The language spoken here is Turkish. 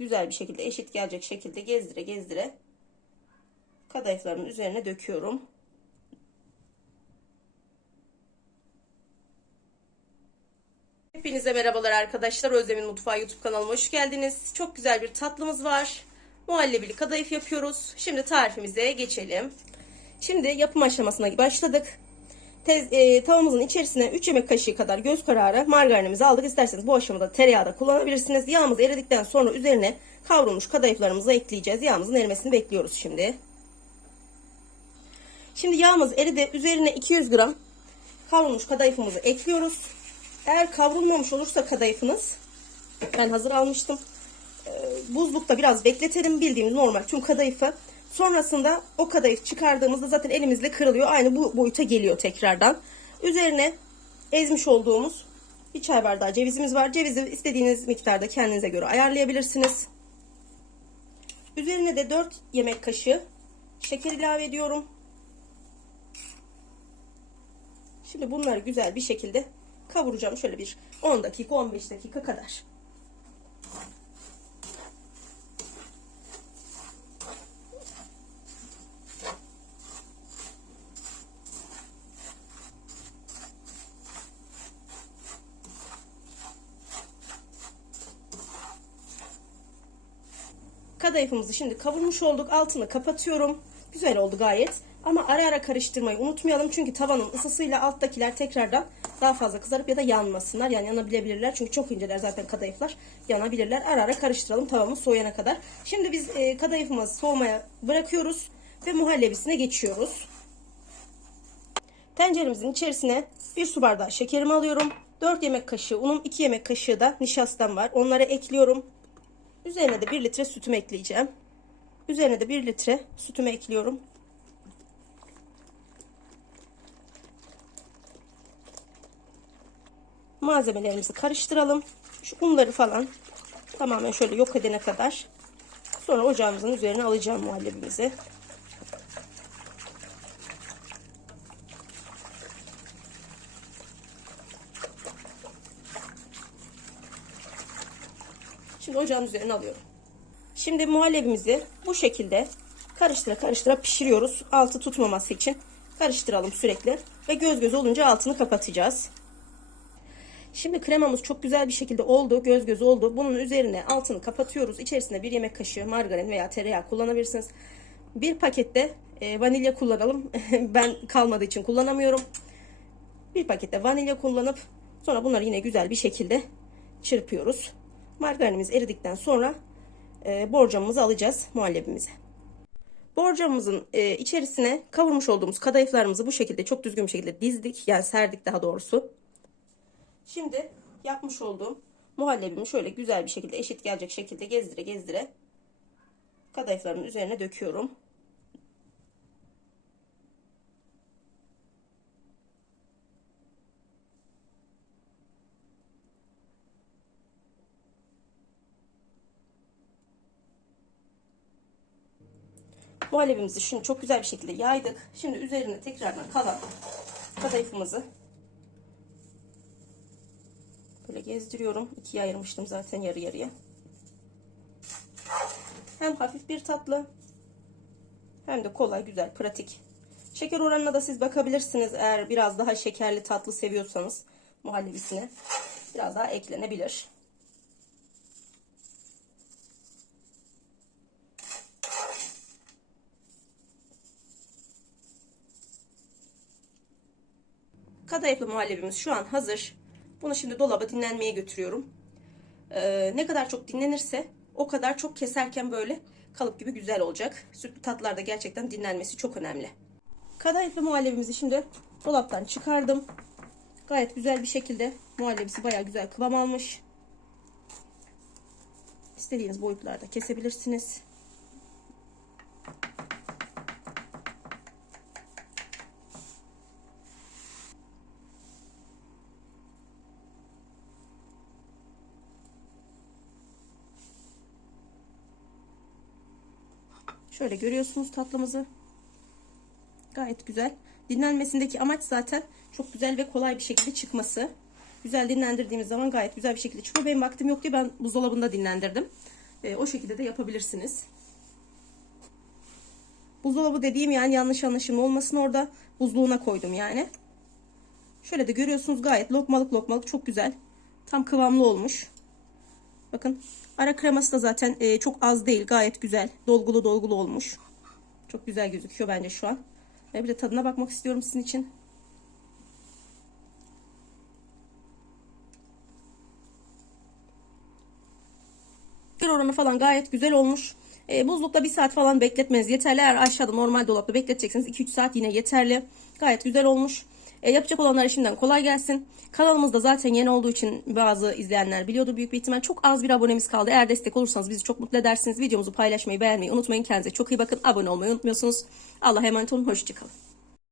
güzel bir şekilde eşit gelecek şekilde gezdire gezdire kadayıfların üzerine döküyorum. Hepinize merhabalar arkadaşlar. Özlem'in Mutfağı YouTube kanalıma hoş geldiniz. Çok güzel bir tatlımız var. Muhallebili kadayıf yapıyoruz. Şimdi tarifimize geçelim. Şimdi yapım aşamasına başladık. Tez, e, tavamızın içerisine 3 yemek kaşığı kadar göz kararı margarinimizi aldık. İsterseniz bu aşamada tereyağı da kullanabilirsiniz. Yağımız eridikten sonra üzerine kavrulmuş kadayıflarımızı ekleyeceğiz. Yağımızın erimesini bekliyoruz şimdi. Şimdi yağımız eridi. Üzerine 200 gram kavrulmuş kadayıfımızı ekliyoruz. Eğer kavrulmamış olursa kadayıfınız ben hazır almıştım. Ee, buzlukta biraz bekletelim bildiğimiz normal tüm kadayıfı. Sonrasında o kadayıf çıkardığımızda zaten elimizle kırılıyor. Aynı bu boyuta geliyor tekrardan. Üzerine ezmiş olduğumuz bir çay bardağı cevizimiz var. Cevizi istediğiniz miktarda kendinize göre ayarlayabilirsiniz. Üzerine de 4 yemek kaşığı şeker ilave ediyorum. Şimdi bunları güzel bir şekilde kavuracağım. Şöyle bir 10 dakika 15 dakika kadar. Kadayıfımızı şimdi kavurmuş olduk. Altını kapatıyorum. Güzel oldu gayet. Ama ara ara karıştırmayı unutmayalım. Çünkü tavanın ısısıyla alttakiler tekrardan daha fazla kızarıp ya da yanmasınlar. Yani yanabilebilirler. Çünkü çok inceler zaten kadayıflar. Yanabilirler. Ara ara karıştıralım tavamız soğuyana kadar. Şimdi biz e, kadayıfımızı soğumaya bırakıyoruz. Ve muhallebisine geçiyoruz. Tenceremizin içerisine bir su bardağı şekerimi alıyorum. 4 yemek kaşığı unum, 2 yemek kaşığı da nişastam var. Onları ekliyorum. Üzerine de 1 litre sütümü ekleyeceğim. Üzerine de 1 litre sütümü ekliyorum. Malzemelerimizi karıştıralım. Şu unları falan tamamen şöyle yok edene kadar. Sonra ocağımızın üzerine alacağım muhallebimizi. Şimdi ocağın üzerine alıyorum. Şimdi muhallebimizi bu şekilde karıştıra karıştıra pişiriyoruz. Altı tutmaması için karıştıralım sürekli. Ve göz göz olunca altını kapatacağız. Şimdi kremamız çok güzel bir şekilde oldu. Göz göz oldu. Bunun üzerine altını kapatıyoruz. İçerisine bir yemek kaşığı margarin veya tereyağı kullanabilirsiniz. Bir pakette e, vanilya kullanalım. ben kalmadığı için kullanamıyorum. Bir pakette vanilya kullanıp sonra bunları yine güzel bir şekilde çırpıyoruz. Margarinimiz eridikten sonra e, borcamımızı alacağız muhallebimize. Borcamımızın e, içerisine kavurmuş olduğumuz kadayıflarımızı bu şekilde çok düzgün bir şekilde dizdik. Yani serdik daha doğrusu. Şimdi yapmış olduğum muhallebimi şöyle güzel bir şekilde eşit gelecek şekilde gezdire gezdire kadayıfların üzerine döküyorum. Muhallebimizi şimdi çok güzel bir şekilde yaydık. Şimdi üzerine tekrardan kalan kadayıfımızı böyle gezdiriyorum. İkiye ayırmıştım zaten yarı yarıya. Hem hafif bir tatlı hem de kolay, güzel, pratik. Şeker oranına da siz bakabilirsiniz. Eğer biraz daha şekerli tatlı seviyorsanız muhallebisine biraz daha eklenebilir. Kadayıflı muhallebimiz şu an hazır. Bunu şimdi dolaba dinlenmeye götürüyorum. Ee, ne kadar çok dinlenirse o kadar çok keserken böyle kalıp gibi güzel olacak. Sütlü tatlılarda gerçekten dinlenmesi çok önemli. Kadayıflı muhallebimizi şimdi dolaptan çıkardım. Gayet güzel bir şekilde muhallebisi bayağı güzel kıvam almış. İstediğiniz boyutlarda kesebilirsiniz. Şöyle görüyorsunuz tatlımızı. Gayet güzel. Dinlenmesindeki amaç zaten çok güzel ve kolay bir şekilde çıkması. Güzel dinlendirdiğimiz zaman gayet güzel bir şekilde çıkıyor. Benim vaktim yok diye ben buzdolabında dinlendirdim. E, o şekilde de yapabilirsiniz. Buzdolabı dediğim yani yanlış anlaşılma olmasın orada buzluğuna koydum yani. Şöyle de görüyorsunuz gayet lokmalık lokmalık çok güzel. Tam kıvamlı olmuş. Bakın ara kreması da zaten e, çok az değil gayet güzel. Dolgulu dolgulu olmuş. Çok güzel gözüküyor bence şu an. Ve bir de tadına bakmak istiyorum sizin için. Bir oranı falan gayet güzel olmuş. E, buzlukta bir saat falan bekletmeniz yeterli. Eğer aşağıda normal dolapta bekletecekseniz 2-3 saat yine yeterli. Gayet güzel olmuş. E, yapacak olanlara şimdiden kolay gelsin. Kanalımızda zaten yeni olduğu için bazı izleyenler biliyordur büyük bir ihtimal. Çok az bir abonemiz kaldı. Eğer destek olursanız bizi çok mutlu edersiniz. Videomuzu paylaşmayı, beğenmeyi unutmayın. Kendinize çok iyi bakın. Abone olmayı unutmuyorsunuz. Allah'a emanet olun. Hoşçakalın.